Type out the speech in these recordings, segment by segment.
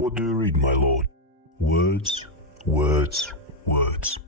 What do you read, my lord? Words, words, words.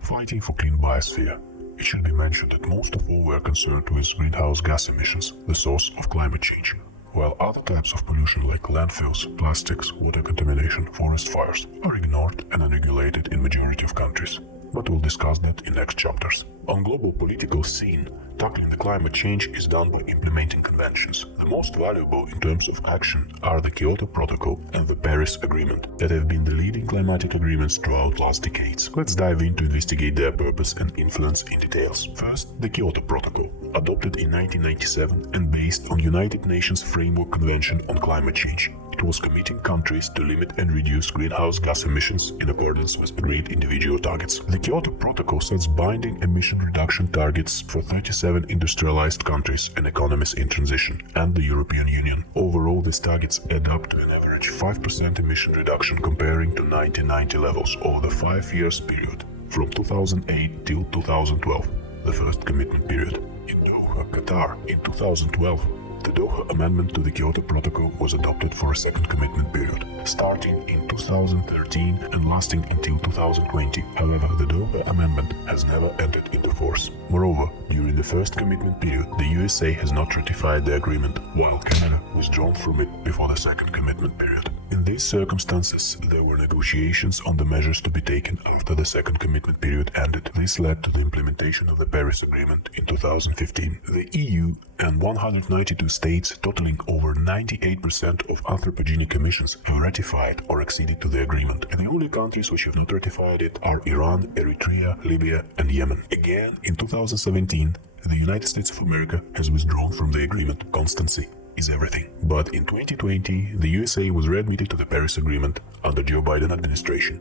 Fighting for clean biosphere. It should be mentioned that most of all we are concerned with greenhouse gas emissions, the source of climate change, while other types of pollution like landfills, plastics, water contamination, forest fires are ignored and unregulated in majority of countries. But we'll discuss that in next chapters. On global political scene, tackling the climate change is done by implementing conventions. The most valuable in terms of action are the Kyoto Protocol and the Paris Agreement, that have been the leading climatic agreements throughout last decades. Let's dive in to investigate their purpose and influence in details. First, the Kyoto Protocol, adopted in 1997 and based on United Nations Framework Convention on Climate Change. It was committing countries to limit and reduce greenhouse gas emissions in accordance with agreed individual targets. The Kyoto Protocol sets binding emission reduction targets for 37 industrialized countries and economies in transition, and the European Union. Overall, these targets add up to an average 5% emission reduction comparing to 1990 levels over the 5 years period, from 2008 till 2012, the first commitment period. In Doha, Qatar, in 2012, the Doha Amendment to the Kyoto Protocol was adopted for a second commitment period, starting in 2013 and lasting until 2020. However, the Doha Amendment has never entered into force. Moreover, during the first commitment period, the USA has not ratified the agreement, while Canada withdrawn from it before the second commitment period. In these circumstances, there were negotiations on the measures to be taken after the second commitment period ended. This led to the implementation of the Paris Agreement in 2015. The EU and 192 states, totaling over 98% of anthropogenic emissions, have ratified or acceded to the agreement. And the only countries which have not ratified it are Iran, Eritrea, Libya, and Yemen. Again, in 2017, the United States of America has withdrawn from the agreement. Constancy is everything. But in 2020, the USA was readmitted to the Paris Agreement under Joe Biden administration.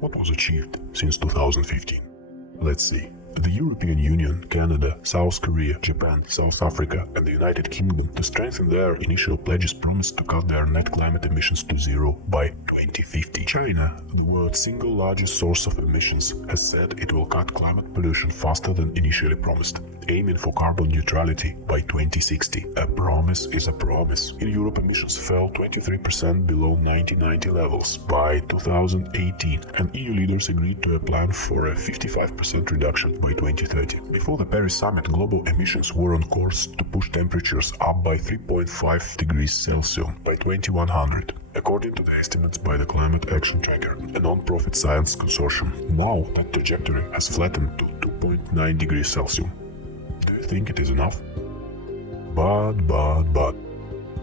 What was achieved since 2015? Let's see. The European Union, Canada, South Korea, Japan, South Africa, and the United Kingdom, to strengthen their initial pledges, promised to cut their net climate emissions to zero by 2050. China, the world's single largest source of emissions, has said it will cut climate pollution faster than initially promised, aiming for carbon neutrality by 2060. A promise is a promise. In Europe, emissions fell 23% below 1990 levels by 2018, and EU leaders agreed to a plan for a 55% reduction by 2030. Before the Paris Summit, global emissions were on course to push temperatures up by 3.5 degrees Celsius by 2100, according to the estimates by the Climate Action Tracker, a non-profit science consortium. Now that trajectory has flattened to 2.9 degrees Celsius. Do you think it is enough? But,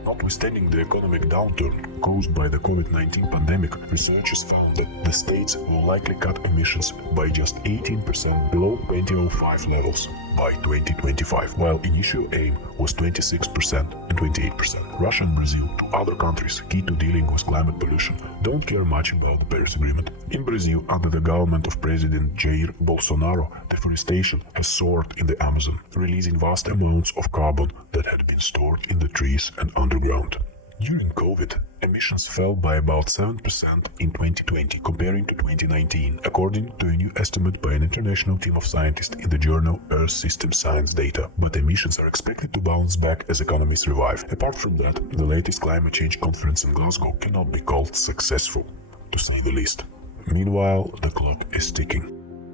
notwithstanding the economic downturn caused by the COVID-19 pandemic, researchers found that the states will likely cut emissions by just 18% below 2005 levels by 2025, while initial aim was 26% and 28%. Russia and Brazil, two other countries key to dealing with climate pollution, don't care much about the Paris Agreement. In Brazil, under the government of President Jair Bolsonaro, deforestation has soared in the Amazon, releasing vast amounts of carbon that had been stored in the trees and underground. During COVID, emissions fell by about 7% in 2020 comparing to 2019, according to a new estimate by an international team of scientists in the journal Earth System Science Data. But emissions are expected to bounce back as economies revive. Apart from that, the latest climate change conference in Glasgow cannot be called successful, to say the least. Meanwhile, the clock is ticking.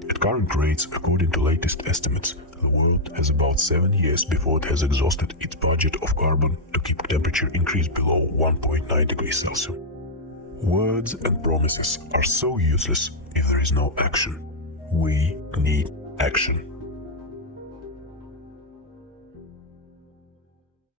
At current rates, according to latest estimates, the world has about 7 years before it has exhausted its budget of carbon to keep temperature increase below 1.9 degrees Celsius. Words and promises are so useless if there is no action. We need action.